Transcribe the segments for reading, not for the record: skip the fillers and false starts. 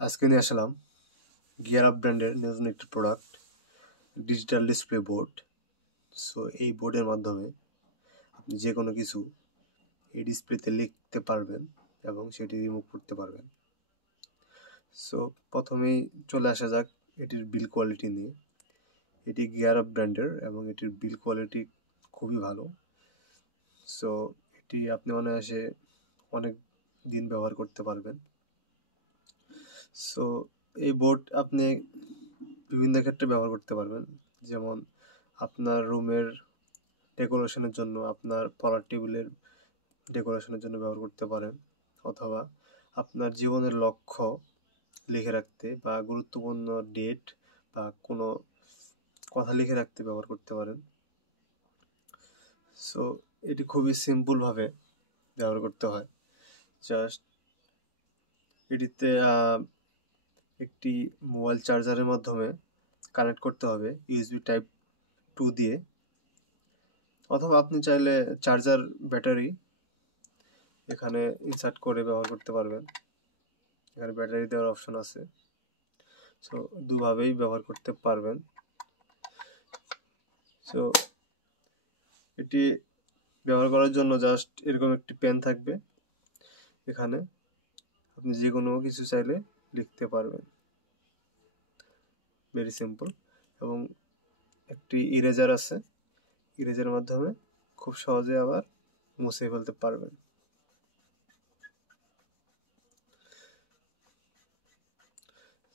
আজকে নিয়ে আসলাম gear up ব্র্যান্ডের নতুন একটি product, digital display board. So এই বোর্ডের মাধ্যমে আপনি যে কোনো কিছু এই ডিসপ্লেতে লিখতে পারবেন এবং সেটি রিমুভ করতে পারবেন। সো প্রথমেই চলে আসা যাক এটির বিল কোয়ালিটি নিয়ে। এটি গিয়ার আপ ব্র্যান্ডের এবং এটির বিল কোয়ালিটি খুবই ভালো। সো এটি আপনি অনায়াসে অনেক দিন ব্যবহার করতে পারবেন। সো এই বোর্ড আপনি বিভিন্ন ক্ষেত্রে ব্যবহার করতে পারবেন, যেমন আপনার রুমের ডেকোরেশনের জন্য, আপনার পড়ার টেবিলের ডেকোরেশনের জন্য ব্যবহার করতে পারেন, অথবা আপনার জীবনের লক্ষ্য লিখে রাখতে বা গুরুত্বপূর্ণ ডেট বা কোনো কথা লিখে রাখতে ব্যবহার করতে পারেন। সো এটি খুবই সিম্পলভাবে ব্যবহার করতে হয়। জাস্ট এটিতে একটি মোবাইল চার্জারের মাধ্যমে কানেক্ট করতে হবে ইউএসবি টাইপ 2 দিয়ে, অথবা আপনি চাইলে চার্জার ব্যাটারি এখানে ইনসার্ট করে ব্যবহার করতে পারবেন। এখানে ব্যাটারি দেওয়ার অপশন আছে। সো দুভাবেই ব্যবহার করতে পারবেন। সো এটি ব্যবহার করার জন্য জাস্ট এরকম একটি পেন থাকবে, এখানে আপনি যে কোনো কিছু চাইলে লিখতে পারবেন, ভেরি সিম্পল। এবং একটি ইরেজার আছে, ইরেজারের মাধ্যমে খুব সহজে আবার মুছে ফেলতে পারবেন।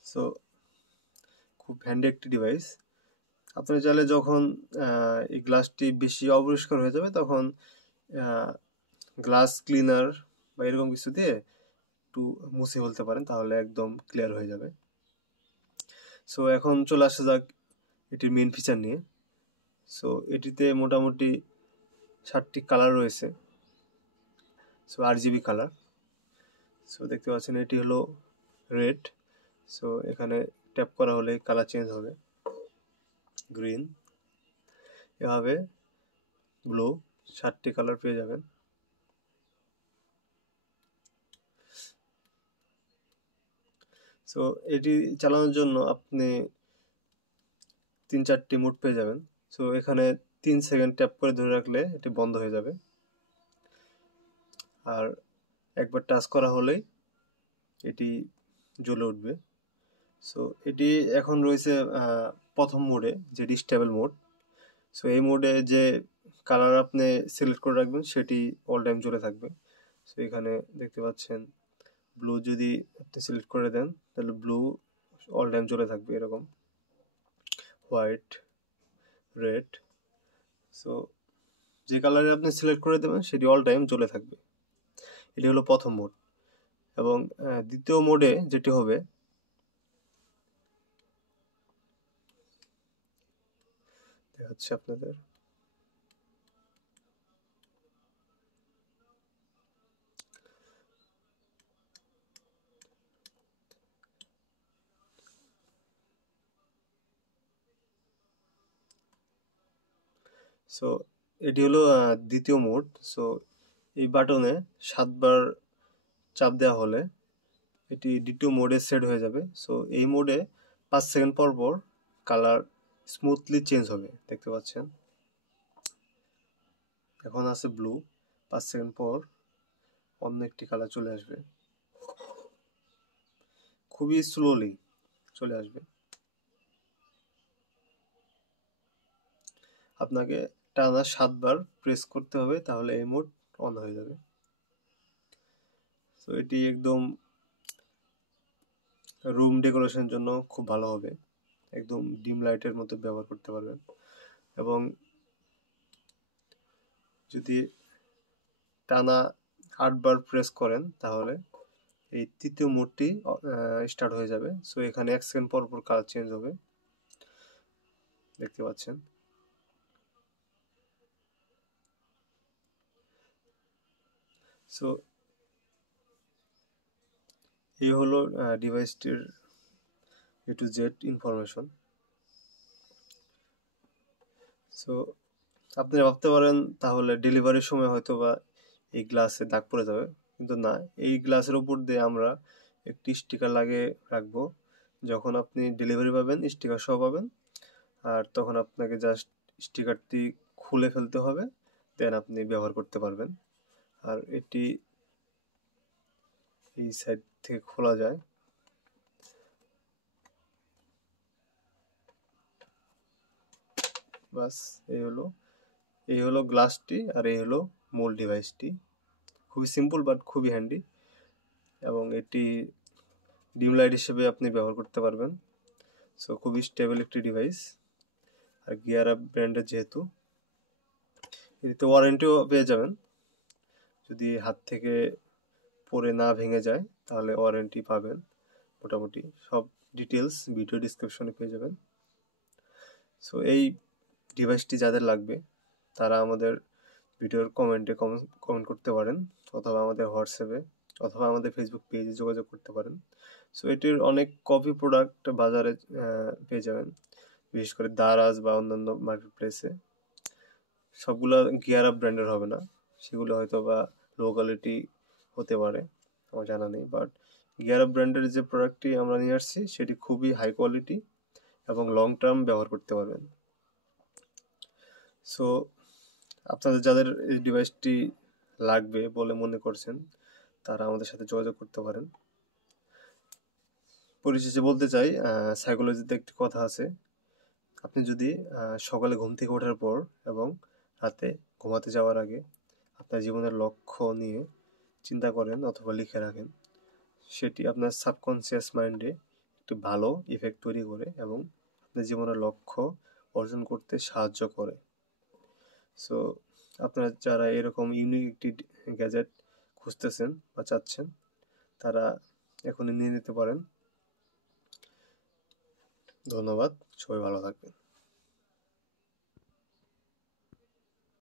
সো খুব হ্যান্ডি একটি ডিভাইস। আপনি চাইলে যখন এই গ্লাসটি বেশি অপরিষ্কার হয়ে যাবে তখন গ্লাস ক্লিনার বা এরকম কিছু দিয়ে একটু মুছে ফেলতে পারেন, তাহলে একদম ক্লিয়ার হয়ে যাবে। সো এখন চলে আসা যাক এটির মেন ফিচার নিয়ে। সো এটিতে মোটামুটি 7টি কালার রয়েছে। So RGB colour. সো দেখতে পাচ্ছেন এটি হলো রেড। সো এখানে ট্যাপ করা হলে কালার চেঞ্জ হবে, গ্রিন, এভাবে ব্লু, 7টি কালার পেয়ে যাবেন। সো এটি চালানোর জন্য আপনি 3-4টি মোড পেয়ে যাবেন। সো এখানে 3 সেকেন্ড ট্যাপ করে ধরে রাখলে এটি বন্ধ হয়ে যাবে, আর একবার টাচ করা হলেই এটি জ্বলে উঠবে। সো এটি এখন রয়েছে প্রথম মোডে, যেটি স্টেবল মোড। সো এই মোডে যে কালার আপনি সিলেক্ট করে রাখবেন সেটি অল টাইম জ্বলে থাকবে। সো এখানে দেখতে পাচ্ছেন ব্লু যদি আপনি সিলেক্ট করে দেন তাহলে ব্লু অল টাইম জ্বলে থাকবে এরকম, হোয়াইট, রেড। সো যে কালারে আপনি সিলেক্ট করে দেবেন সেটি অল টাইম জ্বলে থাকবে। এটি হলো প্রথম মোড। এবং দ্বিতীয় মোডে যেটি হবে, দেখাচ্ছি আপনাদের। সো এটি হলো দ্বিতীয় মোড। সো এই বাটনে 7বার চাপ দেওয়া হলে এটি দ্বিতীয় মোডে সেট হয়ে যাবে। সো এই মোডে 5 সেকেন্ড পর পর কালার স্মুথলি চেঞ্জ হবে, দেখতে পাচ্ছেন। এখন আছে ব্লু, 5 সেকেন্ড পর অন্য একটি কালার চলে আসবে, খুবই স্লোলি চলে আসবে। আপনাকে টানা 7বার প্রেস করতে হবে, তাহলে এই মোড অন হয়ে যাবে। তো এটি একদম রুম ডেকোরেশনের জন্য খুব ভালো হবে, একদম ডিম লাইটের মতো ব্যবহার করতে পারবেন। এবং যদি টানা 8বার প্রেস করেন তাহলে এই তৃতীয় মোডটি স্টার্ট হয়ে যাবে। সো এখানে 1 সেকেন্ড পর পর কালার চেঞ্জ হবে, দেখতে পাচ্ছেন। সো এই হলো ডিভাইসটির A to Z information. So আপনি ভাবতে পারেন তাহলে ডেলিভারির সময় হয়তো বা এই গ্লাসে দাগ পড়ে যাবে, কিন্তু না, এই গ্লাসের উপর দিয়ে আমরা একটি স্টিকার লাগিয়ে রাখবো। যখন আপনি ডেলিভারি পাবেন স্টিকার সহ পাবেন, আর তখন আপনাকে জাস্ট স্টিকারটি খুলে ফেলতে হবে, দেন আপনি ব্যবহার করতে পারবেন। আর এটি এই সাইড থেকে খোলা যায়। বাস এই হলো গ্লাসটি, আর এই হলো মূল ডিভাইসটি। খুবই সিম্পল বাট খুবই হ্যান্ডি, এবং এটি ডিম লাইট হিসেবে আপনি ব্যবহার করতে পারবেন। সো খুবই স্টেবল একটি ডিভাইস। আর গিয়ার আপ ব্র্যান্ডের যেহেতু, এটিতে ওয়ারেন্টিও পেয়ে যাবেন। যদি হাত থেকে পরে না ভেঙে যায় তাহলে ওয়ারেন্টি পাবেন। মোটামুটি সব ডিটেলস ভিডিও ডিসক্রিপশনে পেয়ে যাবেন। সো এই ডিভাইসটি যাদের লাগবে তারা আমাদের ভিডিওর কমেন্টে কমেন্ট করতে পারেন, অথবা আমাদের হোয়াটসঅ্যাপে অথবা আমাদের ফেসবুক পেজে যোগাযোগ করতে পারেন। সো এটির অনেক কপি প্রোডাক্ট বাজারে পেয়ে যাবেন, বিশেষ করে দারাজ বা অন্যান্য মার্কেট প্লেসে। সবগুলো গিয়ার আপ ব্র্যান্ডের হবে না, সেগুলো হয়তো বা লো কোয়ালিটি হতে পারে, আমার জানা নেই। বাট গিয়ার আপ ব্র্যান্ডের যে প্রোডাক্টটি আমরা নিয়ে আসছি সেটি খুবই হাই কোয়ালিটি এবং লং টার্ম ব্যবহার করতে পারবেন। সো আপনাদের যাদের এই ডিভাইসটি লাগবে বলে মনে করছেন তারা আমাদের সাথে যোগাযোগ করতে পারেন। পরিশেষে বলতে চাই, সাইকোলজিতে একটি কথা আছে, আপনি যদি সকালে ঘুম থেকে ওঠার পর এবং রাতে ঘুমাতে যাওয়ার আগে আপনার জীবনের লক্ষ্য নিয়ে চিন্তা করেন অথবা লিখে রাখেন, সেটি আপনার সাবকনসিয়াস মাইন্ডে একটি ভালো ইফেক্ট তৈরি করে এবং আপনার জীবনের লক্ষ্য অর্জন করতে সাহায্য করে। সো আপনারা যারা এরকম ইউনিক একটি গ্যাজেট খুঁজতেছেন বা চাচ্ছেন তারা এখনই নিয়ে নিতে পারেন। ধন্যবাদ, সবাই ভালো থাকবেন।